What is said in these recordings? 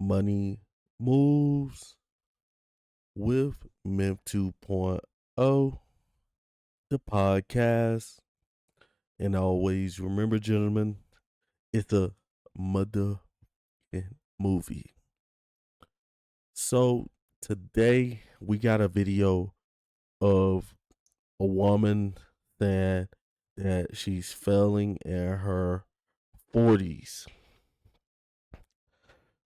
Money Moves with Mem 2.0, the podcast. And always remember, gentlemen, it's a mother movie. So today we got a video of a woman saying that she's failing in her 40s.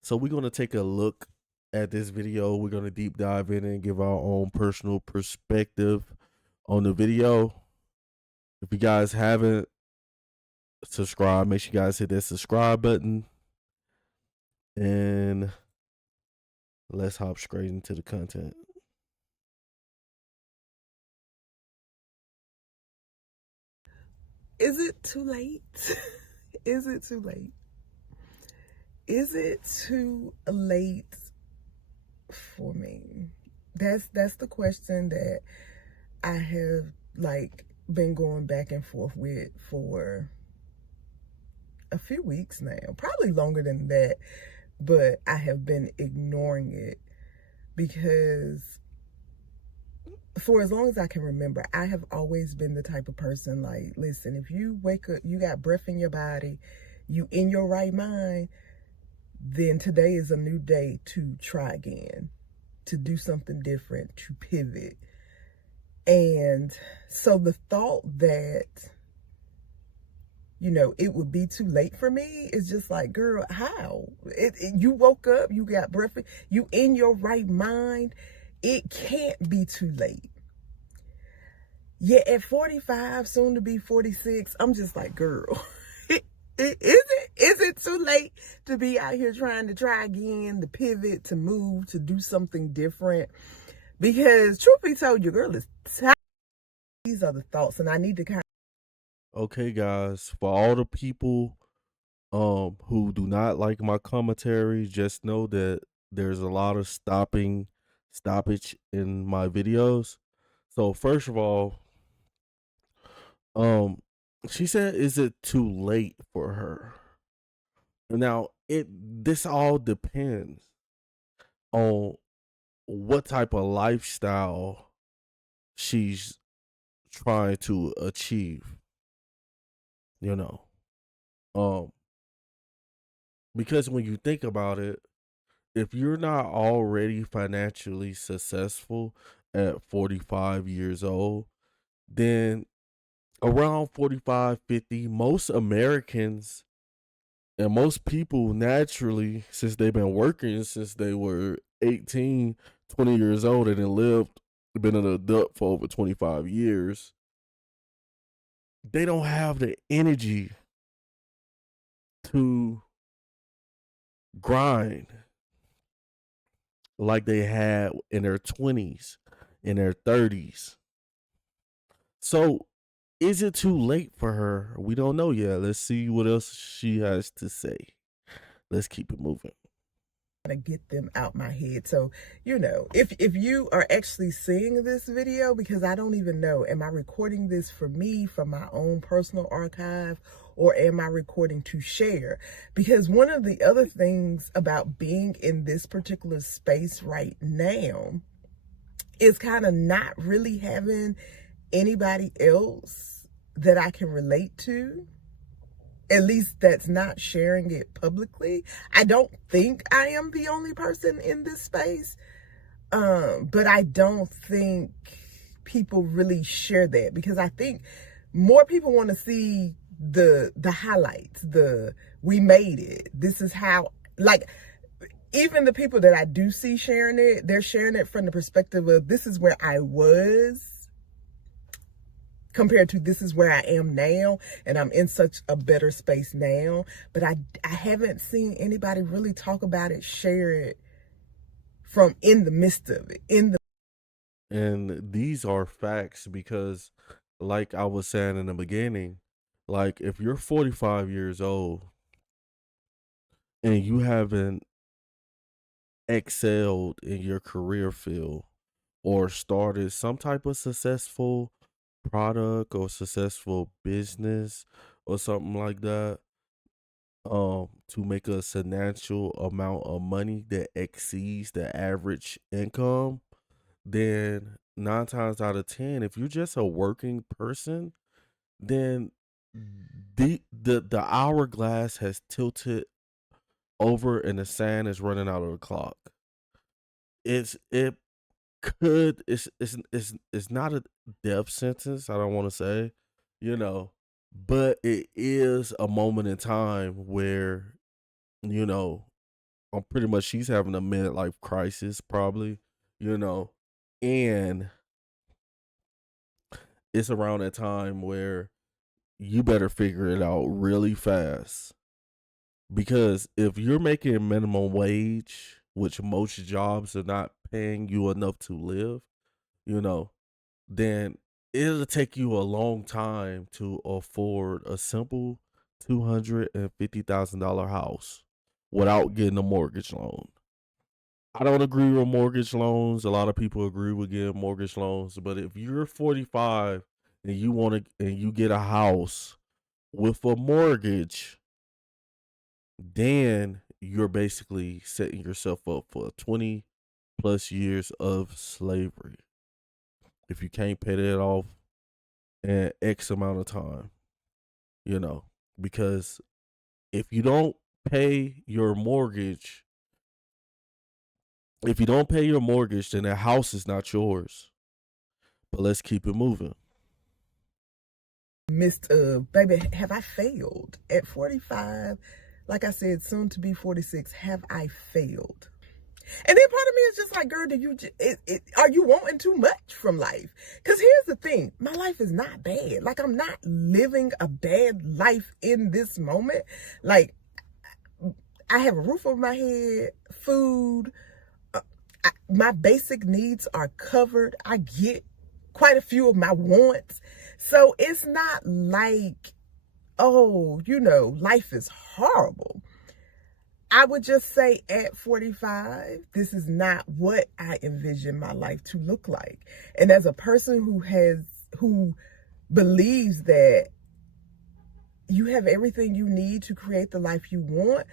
So we're going to take a look at this video. We're going to deep dive in and give our own personal perspective on the video. If you guys haven't subscribed, make sure you guys hit that subscribe button. And let's hop straight into the content. Is it too late? Is it too late? Is it too late for me? That's the question that I have been going back and forth with for a few weeks now, probably longer than that, but I have been ignoring it because for as long as I can remember, I have always been the type of person like, listen, if you wake up, you got breath in your body, you in your right mind, then today is a new day to try again, to do something different, to pivot. And so the thought that, it would be too late for me is just like, girl, how? You woke up, you got breath, you in your right mind. It can't be too late. Yeah, at 45, soon to be 46, I'm just like, girl, is it too late to be out here trying to try again, to pivot, to move, to do something different? Because truth be told, your girl is tired. These are the thoughts, and I need to Okay, guys, for all the people who do not like my commentary, just know that there's a lot of stoppage in my videos. So first of all, um she said, is it too late for her? Now, this all depends on what type of lifestyle she's trying to achieve, you know. Um because when you think about it, if you're not already financially successful at 45 years old, then around 45, 50, most Americans and most people naturally, since they've been working since they were 18, 20 years old and then been an adult for over 25 years, they don't have the energy to grind like they had in their 20s, in their 30s. So, is it too late for her? We don't know yet. Let's see what else she has to say. Let's keep it moving. to get them out my head. So, if you are actually seeing this video, because I don't even know, am I recording this for me from my own personal archive, or am I recording to share? Because one of the other things about being in this particular space right now is kind of not really having anybody else that I can relate to, at least that's not sharing it publicly. I don't think I am the only person in this space, but I don't think people really share that, because I think more people want to see the highlights, we made it, this is how, even the people that I do see sharing it, they're sharing it from the perspective of, this is where I was compared to this is where I am now, and I'm in such a better space now. But I haven't seen anybody really talk about it, share it from in the midst of it. And these are facts because, like I was saying in the beginning, like if you're 45 years old and you haven't excelled in your career field or started some type of successful product or successful business or something like that, to make a substantial amount of money that exceeds the average income, then 9 times out of 10, if you're just a working person, then the hourglass has tilted over and the sand is running out of the clock. It could it's not a death sentence, I don't want to say, you know, but it is a moment in time where, you know, pretty much she's having a midlife crisis probably, you know, and it's around that time where you better figure it out really fast. Because if you're making minimum wage, which most jobs are not paying you enough to live, you know, then it'll take you a long time to afford a simple $250,000 house without getting a mortgage loan. I don't agree with mortgage loans. A lot of people agree with getting mortgage loans, but if you're 45 and you get a house with a mortgage, then you're basically setting yourself up for 20 plus years of slavery if you can't pay that off in X amount of time, you know, because if you don't pay your mortgage, then that house is not yours. But let's keep it moving. Midst of, baby, have I failed at 45? Like I said, soon to be 46, have I failed? And then part of me is just like, girl, are you wanting too much from life? Because here's the thing, my life is not bad. Like, I'm not living a bad life in this moment. Like, I have a roof over my head, food, my basic needs are covered. I get quite a few of my wants. So it's not like, oh, you know, life is horrible. I would just say at 45, this is not what I envision my life to look like. And as a person who believes that you have everything you need to create the life you want,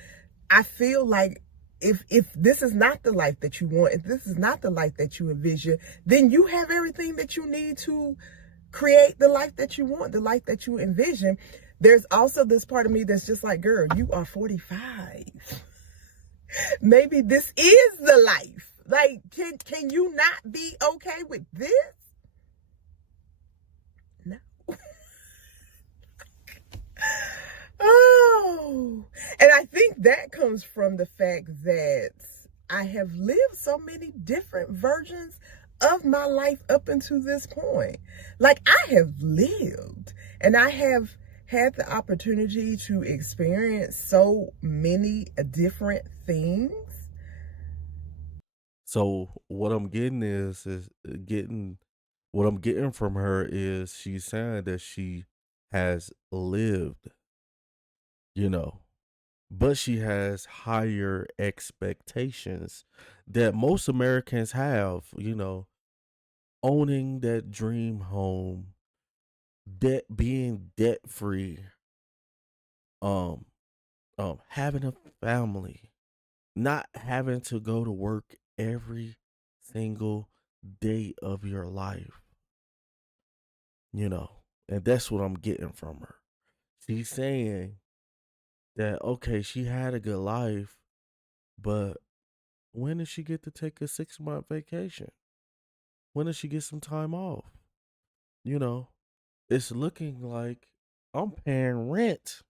I feel like if this is not the life that you want, if this is not the life that you envision, then you have everything that you need to create the life that you want, the life that you envision. There's also this part of me that's just like, girl, you are 45. Maybe this is the life. Like, can you not be okay with this? No. Oh, and I think that comes from the fact that I have lived so many different versions of my life up until this point. Like, I have lived and I have had the opportunity to experience so many different things. So what I'm getting what I'm getting from her is she's saying that she has lived, you know, but she has higher expectations that most Americans have, you know, owning that dream home, being debt free, um, having a family, not having to go to work every single day of your life, you know, and that's what I'm getting from her. She's saying that, okay, she had a good life, but when does she get to take a 6 month vacation? When does she get some time off? You know, it's looking like I'm paying rent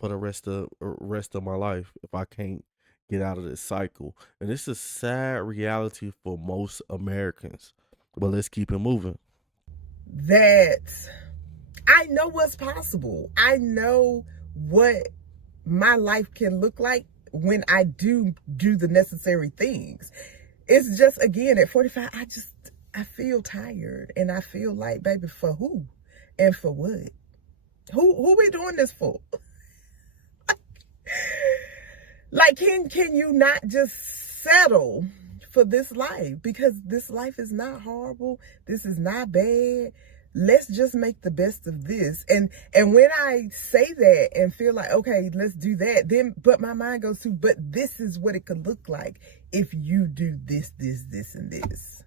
for the rest of my life if I can't get out of this cycle. And it's a sad reality for most Americans. But let's keep it moving. That I know what's possible. I know what my life can look like when I do the necessary things. It's just, again, at 45, I feel tired, and I feel like, baby, for who and for what? Who we doing this for? Like, can you not just settle for this life? Because this life is not horrible. This is not bad. let's just make the best of this. And when I say that and feel like, okay, let's do that, then but my mind goes to, but this is what it could look like if you do this, this, and this.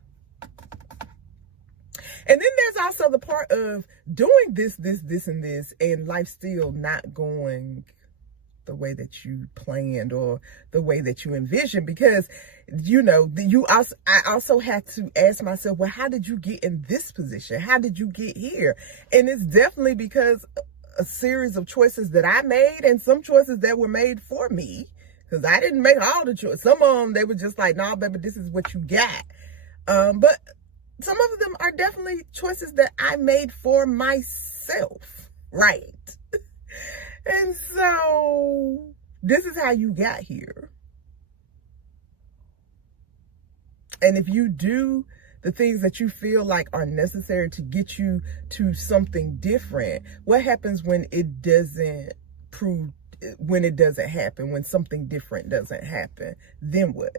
And then there's also the part of doing this, and this, and life still not going the way that you planned or the way that you envisioned, because I also have to ask myself, well, how did you get in this position? How did you get here? And it's definitely because a series of choices that I made, and some choices that were made for me, because I didn't make all the choices. Some of them, they were just like, nah, baby, this is what you got. But some of them are definitely choices that I made for myself, right? And so this is how you got here. And if you do the things that you feel like are necessary to get you to something different, what happens when it doesn't happen, when something different doesn't happen? Then what?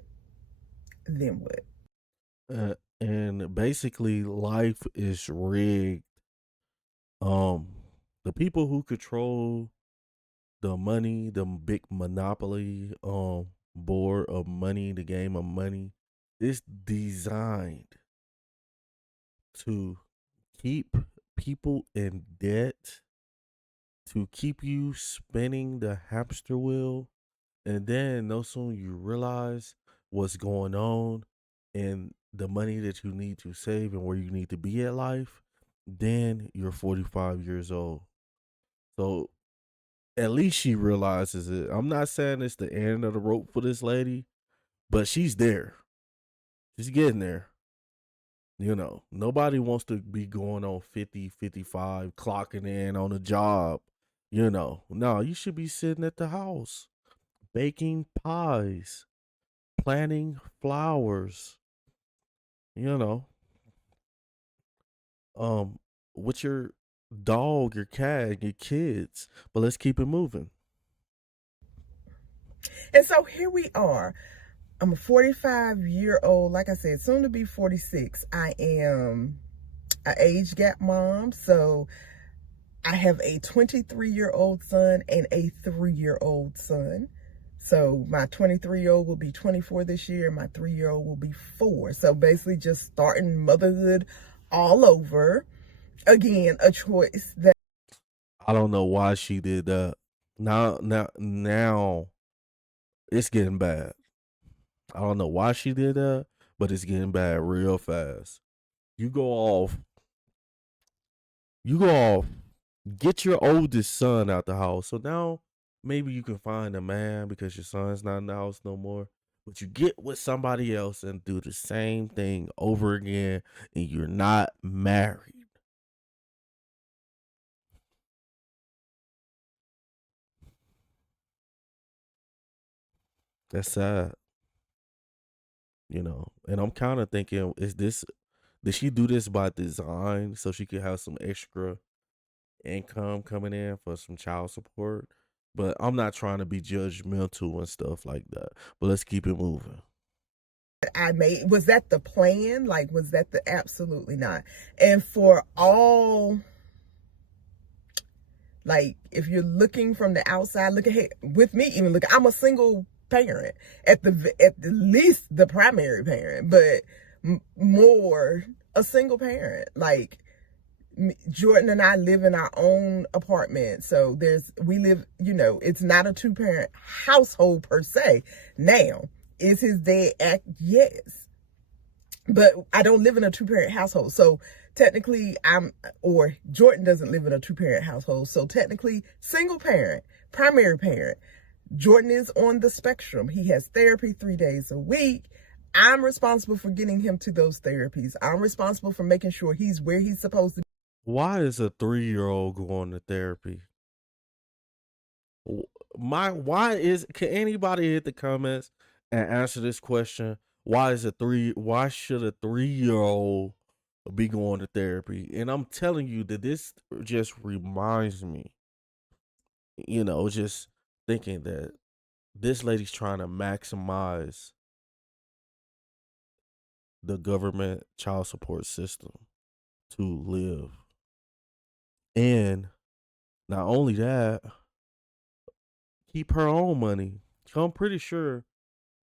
Then what? And basically, life is rigged. The people who control the money, the big monopoly board of money, the game of money, is designed to keep people in debt, to keep you spinning the hamster wheel, and then no sooner you realize what's going on and the money that you need to save and where you need to be at life, then you're 45 years old. So at least she realizes it. I'm not saying it's the end of the rope for this lady, but she's there. She's getting there. Nobody wants to be going on 50, 55, clocking in on a job. No, you should be sitting at the house, baking pies, planting flowers, you know, um, with your dog, your cat, your kids. But let's keep it moving. And so here we are. I'm a 45-year-old, like I said, soon to be 46. I am an age gap mom. So I have a 23-year-old son and a 3-year-old son. So my 23-year-old will be 24 this year, and my 3-year-old will be 4. So basically just starting motherhood all over. Again, a choice that I don't know why she did that. Now it's getting bad. I don't know why she did that, but it's getting bad real fast. You go off. You go off. Get your oldest son out the house. So now maybe you can find a man because your son's not in the house no more. But you get with somebody else and do the same thing over again, and you're not married. That's sad. And I'm kind of thinking, did she do this by design so she could have some extra income coming in for some child support? But I'm not trying to be judgmental and stuff like that. But let's keep it moving. I made, was that the plan? Like, was that the, absolutely not. And for all, like, if you're looking from the outside, look ahead with me, even look, I'm a single parent, at the least the primary parent, but more a single parent. Like, Jordan and I live in our own apartment. So we live, it's not a 2-parent household per se. Now, is his dad yes. But I don't live in a 2-parent household. So technically Jordan doesn't live in a 2-parent household. So technically single parent, primary parent. Jordan is on the spectrum. He has therapy 3 days a week. I'm responsible for getting him to those therapies. I'm responsible for making sure he's where he's supposed to be. Why is a 3-year-old going to therapy? Can anybody hit the comments and answer this question? Why should a 3-year-old be going to therapy? And I'm telling you that this just reminds me, just thinking that this lady's trying to maximize the government child support system to live. And not only that, keep her own money. So I'm pretty sure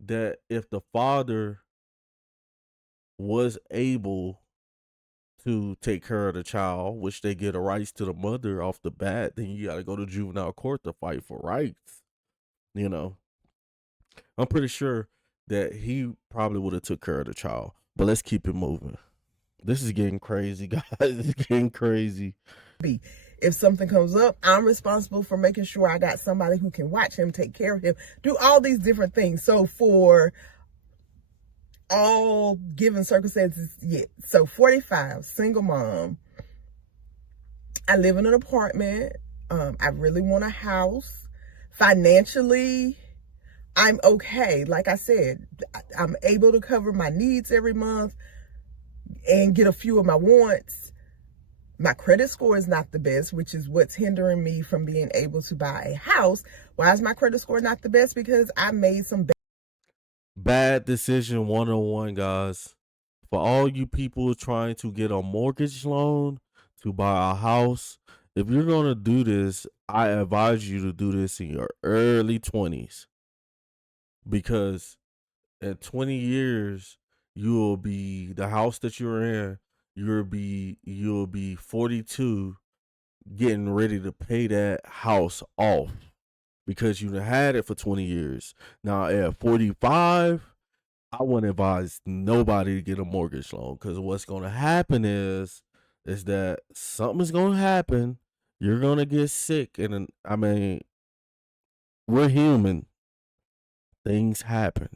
that if the father was able to take care of the child, which they get a rights to the mother off the bat, then you got to go to juvenile court to fight for rights. You know, I'm pretty sure that he probably would have took care of the child. But let's keep it moving. This is getting crazy, guys. It's getting crazy. If something comes up, I'm responsible for making sure I got somebody who can watch him, take care of him, do all these different things. So for all given circumstances, yeah. So 45, single mom. I live in an apartment. I really want a house. Financially, I'm okay. Like I said, I'm able to cover my needs every month and get a few of my wants. My credit score is not the best, which is what's hindering me from being able to buy a house. Why is my credit score not the best? Because I made some bad decision 101, guys. For all you people trying to get a mortgage loan to buy a house, if you're going to do this, I advise you to do this in your early 20s, because in 20 years you will be the house that you're in, you'll be 42, getting ready to pay that house off because you had it for 20 years. Now at 45, I wouldn't advise nobody to get a mortgage loan, because what's going to happen is that something's going to happen. You're going to get sick, and I mean, we're human. Things happen.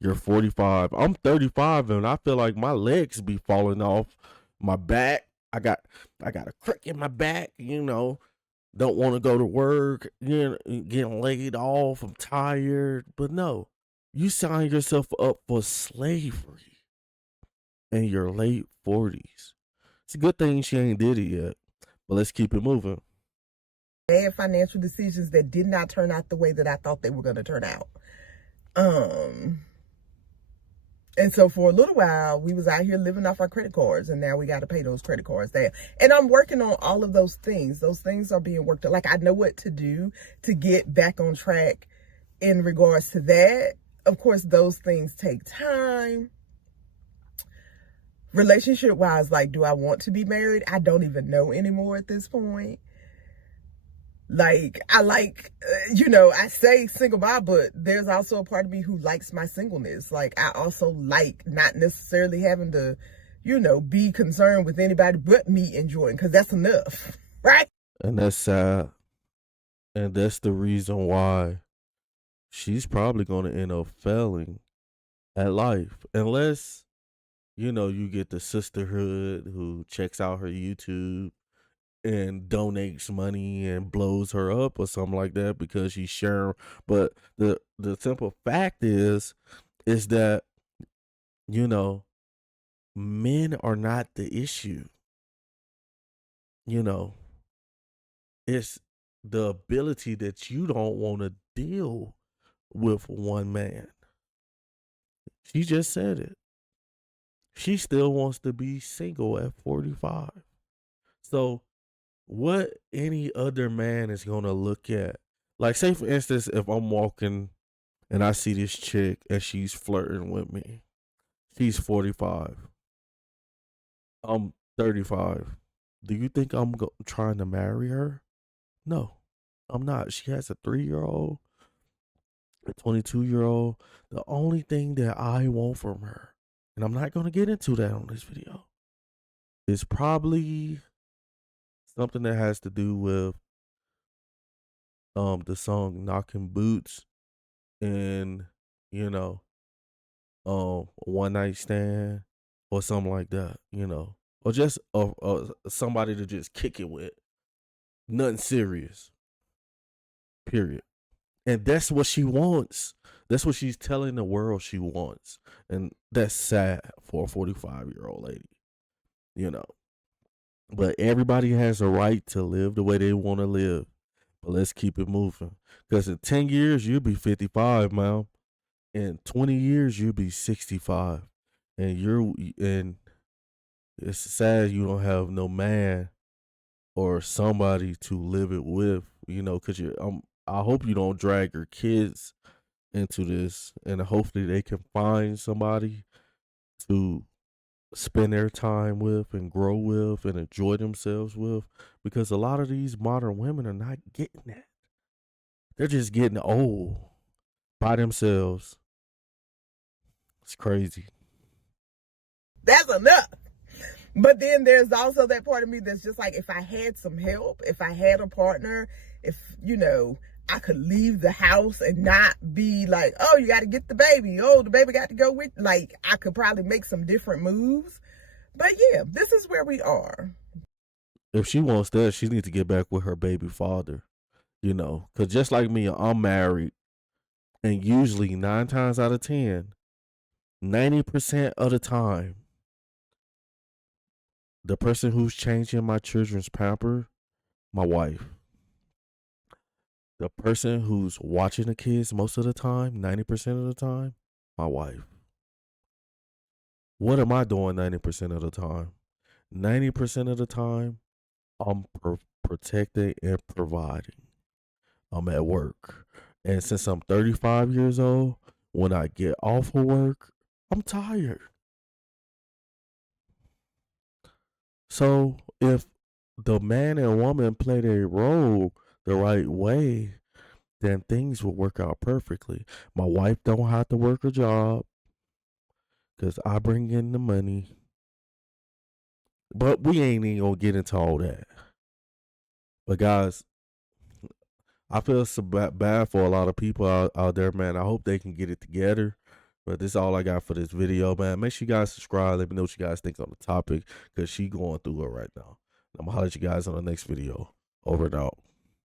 You're 45. I'm 35, and I feel like my legs be falling off. My back, I got a crick in my back. Don't want to go to work. Getting laid off. I'm tired, but no, you sign yourself up for slavery in your late 40s. It's a good thing she ain't did it yet, but let's keep it moving. bad financial decisions that did not turn out the way that I thought they were going to turn out. And so for a little while, we was out here living off our credit cards, and now we got to pay those credit cards there. And I'm working on all of those things. Those things are being worked on. Like, I know what to do to get back on track in regards to that. Of course, those things take time. Relationship wise, like, do I want to be married? I don't even know anymore at this point. Like, I say single mom, but there's also a part of me who likes my singleness. Like, I also like not necessarily having to, be concerned with anybody but me enjoying, because that's enough, right? And that's sad. And that's the reason why she's probably going to end up failing at life. Unless, you get the sisterhood who checks out her YouTube and donates money and blows her up or something like that because she's sharing. But the simple fact is that, men are not the issue. It's the ability that you don't want to deal with one man. She just said it. She still wants to be single at 45. So what any other man is going to look at? Like, say for instance, if I'm walking and I see this chick and she's flirting with me. She's 45. I'm 35. Do you think I'm trying to marry her? No, I'm not. She has a 3-year-old, a 22-year-old. The only thing that I want from her, and I'm not going to get into that on this video, is probably something that has to do with the song Knocking Boots and, one night stand or something like that, or just somebody to just kick it with. Nothing serious. Period. And that's what she wants. That's what she's telling the world she wants. And that's sad for a 45-year-old lady. But everybody has a right to live the way they want to live. But let's keep it moving. Because in 10 years, you'll be 55, man. In 20 years, you'll be 65. And it's sad you don't have no man or somebody to live it with, because I hope you don't drag your kids into this, and hopefully they can find somebody to spend their time with and grow with and enjoy themselves with, because a lot of these modern women are not getting that. They're just getting old by themselves. It's crazy. That's enough. But then there's also that part of me that's just like, if I had some help, if I had a partner, if, I could leave the house and not be like, oh, you got to get the baby. Oh, the baby got to go with, like, I could probably make some different moves. But yeah, this is where we are. If she wants that, she needs to get back with her baby father, because just like me, I'm married. And usually 9 times out of 10, 90% of the time, the person who's changing my children's pamper, my wife. The person who's watching the kids most of the time, 90% of the time, my wife. What am I doing 90% of the time? 90% of the time, I'm protecting and providing. I'm at work. And since I'm 35 years old, when I get off of work, I'm tired. So if the man and woman play their role the right way, then things will work out perfectly. My wife don't have to work a job because I bring in the money. But we ain't even gonna get into all that. But guys, I feel so bad for a lot of people out there, man. I hope they can get it together. But this is all I got for this video, man. Make sure you guys subscribe. Let me know what you guys think on the topic, because she going through it right now. I'm gonna holler at you guys on the next video. Over and out.